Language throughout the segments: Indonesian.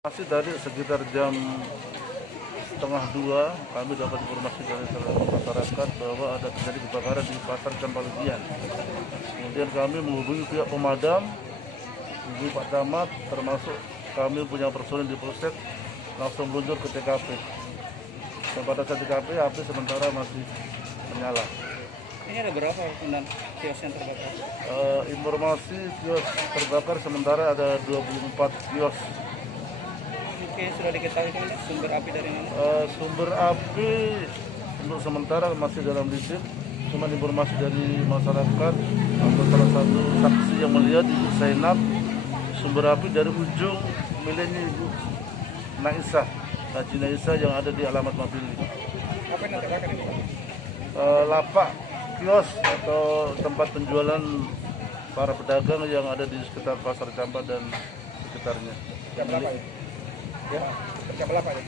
Masih dari sekitar jam 1:30 kami dapat informasi dari masyarakat bahwa ada terjadi kebakaran di pasar Campaligian. Kemudian kami menghubungi pihak pemadam, menghubungi Pak Camat, termasuk kami punya personil di Polsek, langsung meluncur ke TKP. Dan pada saat TKP api sementara masih menyala. Ini ada berapa kios yang terbakar? Informasi kios terbakar sementara ada 24 kios. Oke, sudah diketahui sumber api dari mana? Sumber api untuk sementara masih dalam lidik. Cuma informasi dari masyarakat atau salah satu saksi yang melihat Ibu Zainab, sumber api dari ujung miliknya Ibu Naisah, Haji Naisah yang ada di alamat Mabili. Apa yang terbakar ini? Lapak kios atau tempat penjualan para pedagang yang ada di sekitar Pasar Campa dan sekitarnya. Jam berapa itu? Ya, pecah belah Pak.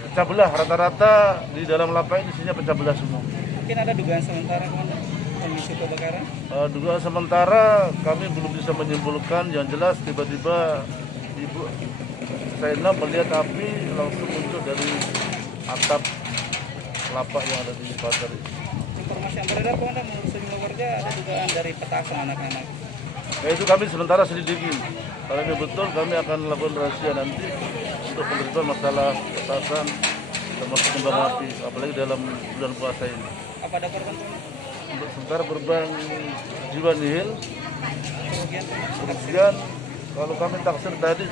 Pecah belah, rata-rata di dalam lapak ini isinya pecah belah semua. Mungkin ada dugaan sementara kondisi kebakaran? Dugaan sementara kami belum bisa menyimpulkan. Yang jelas tiba-tiba Ibu Zainab melihat api langsung muncul dari atap lapak yang ada di pasar ini. Informasi yang beredar menurut sejumlah warga ada dugaan dari petasan anak-anak. Ya, itu kami sementara selidiki. Kalau ini betul kami akan melakukan rahasia nanti untuk pemberitahuan masalah petasan termasuk kembang api, apalagi dalam bulan puasa ini. Apa ada korban? Untuk sementara korban jiwa nihil. Kemudian kalau kami taksir tadi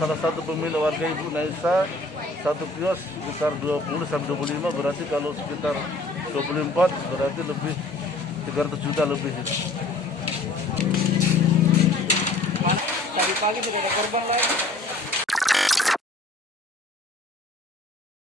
salah satu pemilik warga Ibu Naisa, satu kios sekitar 20-25, berarti kalau sekitar 24 berarti lebih 300 juta lebih. Tadi pagi sudah ada korban lagi.